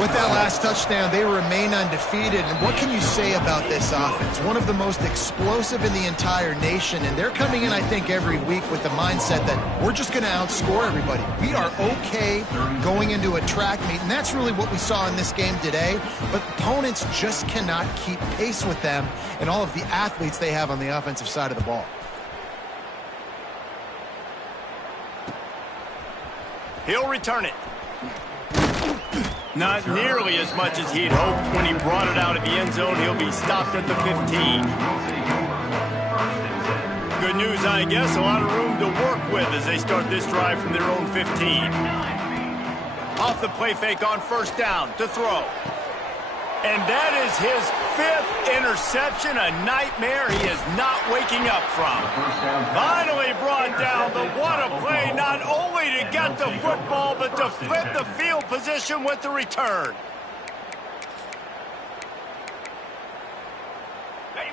With that last touchdown, they remain undefeated. And what can you say about this offense? One of the most explosive in the entire nation. And they're coming in, I think, every week with the mindset that we're just going to outscore everybody. We are okay going into a track meet. And that's really what we saw in this game today. But opponents just cannot keep pace with them and all of the athletes they have on the offensive side of the ball. He'll return it. Not nearly as much as he'd hoped when he brought it out of the end zone. He'll be stopped at the 15. Good news, I guess. A lot of room to work with as they start this drive from their own 15. Off the play fake on first down to throw. And that is his 5th interception, a nightmare he is not waking up from. Finally brought down, but what a play, not only to get the football, but to flip the field position with the return.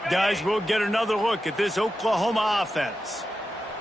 Guys, we'll get another look at this Oklahoma offense.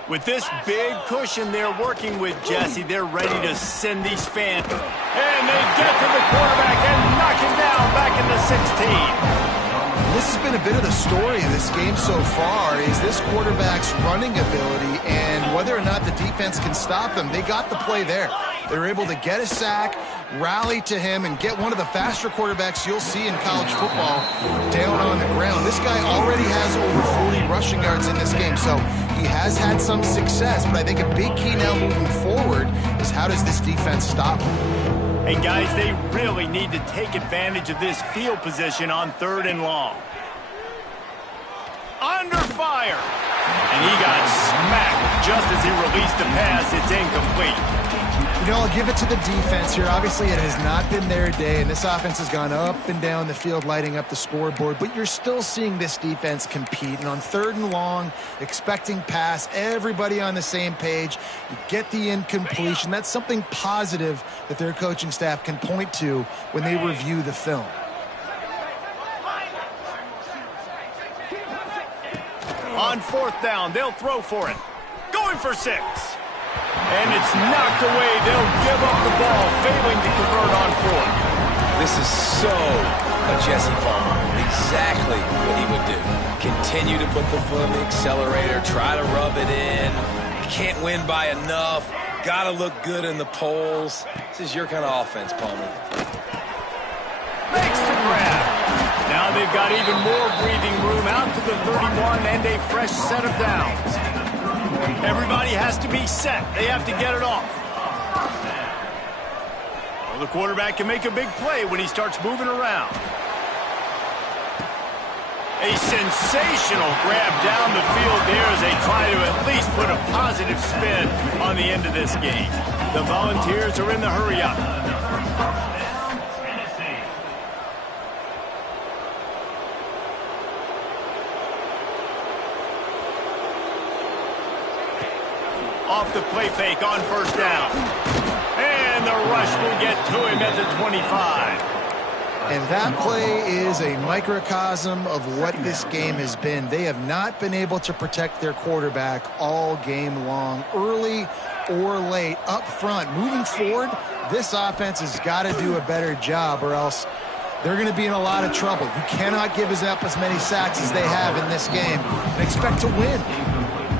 With this big cushion they're working with, Jesse, they're ready to send these fans. And they get to the quarterback and knock him down back in the 16. This has been a bit of the story of this game so far, is this quarterback's running ability and whether or not the defense can stop them. They got the play there. They were able to get a sack, rally to him, and get one of the faster quarterbacks you'll see in college football down on the ground. This guy already has over 40 rushing yards in this game, so he has had some success, but I think a big key now moving forward is how does this defense stop him? Hey, guys, they really need to take advantage of this field position on 3rd and long. Under fire. And he got smacked just as he released the pass. It's incomplete. You know, I'll give it to the defense here. Obviously, it has not been their day, and this offense has gone up and down the field, lighting up the scoreboard, but you're still seeing this defense compete. And on 3rd and long, expecting pass, everybody on the same page, you get the incompletion. That's something positive that their coaching staff can point to when they review the film. On 4th down, they'll throw for it. Going for 6. And it's knocked away. They'll give up the ball, failing to convert on 4th. This is so a Jesse Palmer. Exactly what he would do. Continue to put the foot on the accelerator, try to rub it in. Can't win by enough. Got to look good in the polls. This is your kind of offense, Palmer. Makes the grab. Now they've got even more breathing room out to the 31 and a fresh set of downs. Everybody has to be set. They have to get it off. Well, the quarterback can make a big play when he starts moving around. A sensational grab down the field there as they try to at least put a positive spin on the end of this game. The Volunteers are in the hurry up. Off the play fake on 1st down. And the rush will get to him at the 25. And that play is a microcosm of what this game has been. They have not been able to protect their quarterback all game long, early or late, up front. Moving forward, this offense has got to do a better job or else they're going to be in a lot of trouble. You cannot give up as many sacks as they have in this game and expect to win.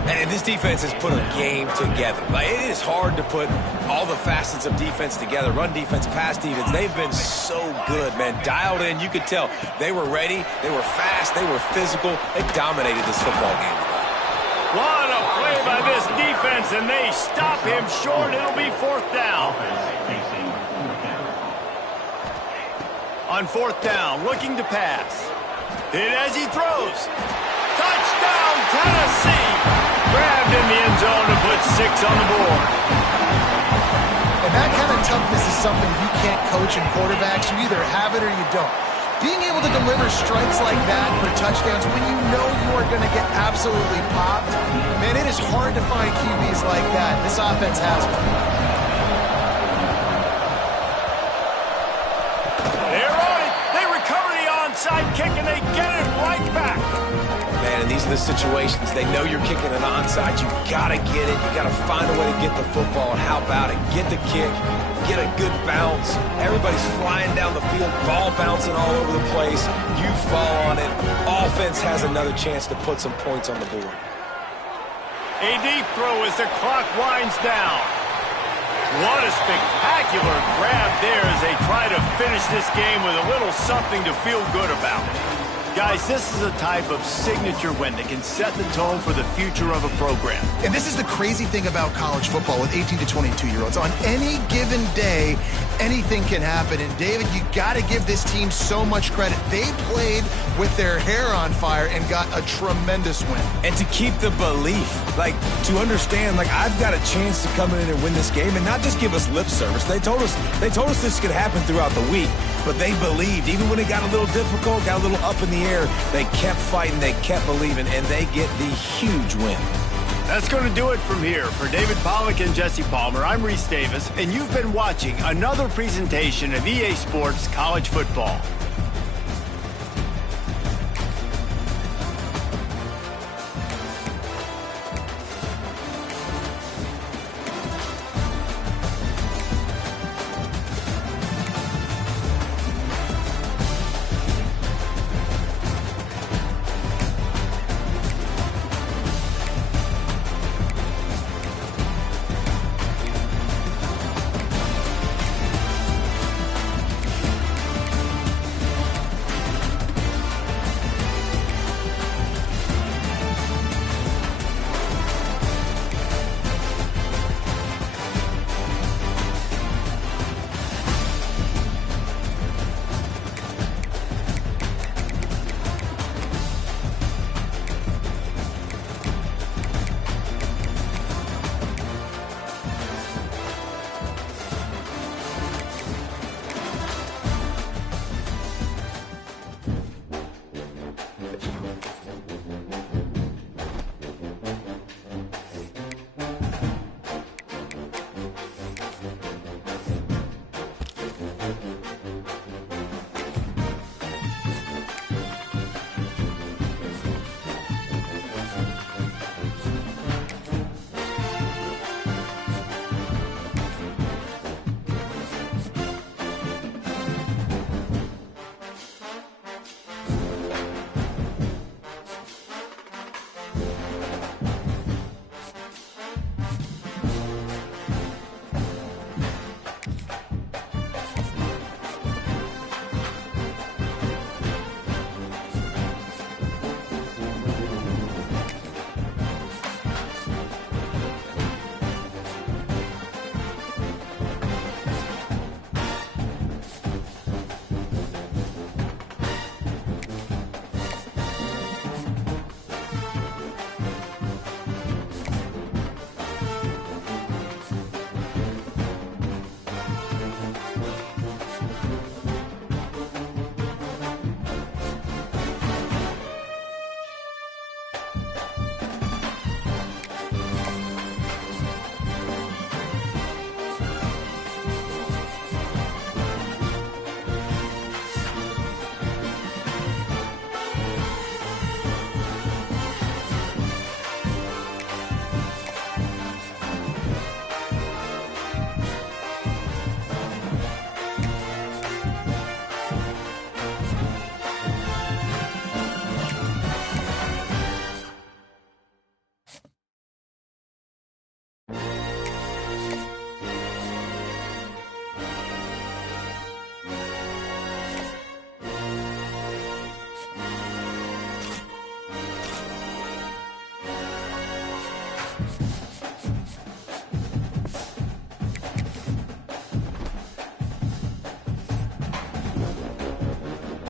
And this defense has put a game together. Like, it is hard to put all the facets of defense together. Run defense, pass defense. They've been so good, man. Dialed in. You could tell they were ready. They were fast. They were physical. They dominated this football game. What a play by this defense, and they stop him short. It'll be 4th down. On 4th down, looking to pass. Hit as he throws. Touchdown, Tennessee! Grabbed in the end zone to put 6 on the board. And that kind of toughness is something you can't coach in quarterbacks. You either have it or you don't. Being able to deliver strikes like that for touchdowns when you know you are going to get absolutely popped, man, it is hard to find QBs like that. This offense has one. They're on it. They recover the onside kick, and they get it right back. And these are the situations. They know you're kicking an onside. You got to get it. You got to find a way to get the football and help out and get the kick, get a good bounce. Everybody's flying down the field, ball bouncing all over the place. You fall on it. Offense has another chance to put some points on the board. A deep throw as the clock winds down. What a spectacular grab there as they try to finish this game with a little something to feel good about. Guys, this is a type of signature win that can set the tone for the future of a program. And this is the crazy thing about college football with 18 to 22-year-olds. On any given day, anything can happen. And, David, you got to give this team so much credit. They played with their hair on fire and got a tremendous win. And to keep the belief, like, to understand, like, I've got a chance to come in and win this game and not just give us lip service. They told us this could happen throughout the week, but they believed. Even when it got a little difficult, got a little up in the air, they kept fighting, they kept believing, and they get the huge win. That's going to do it from here. For David Pollack and Jesse Palmer, I'm Reese Davis, and you've been watching another presentation of EA Sports College Football.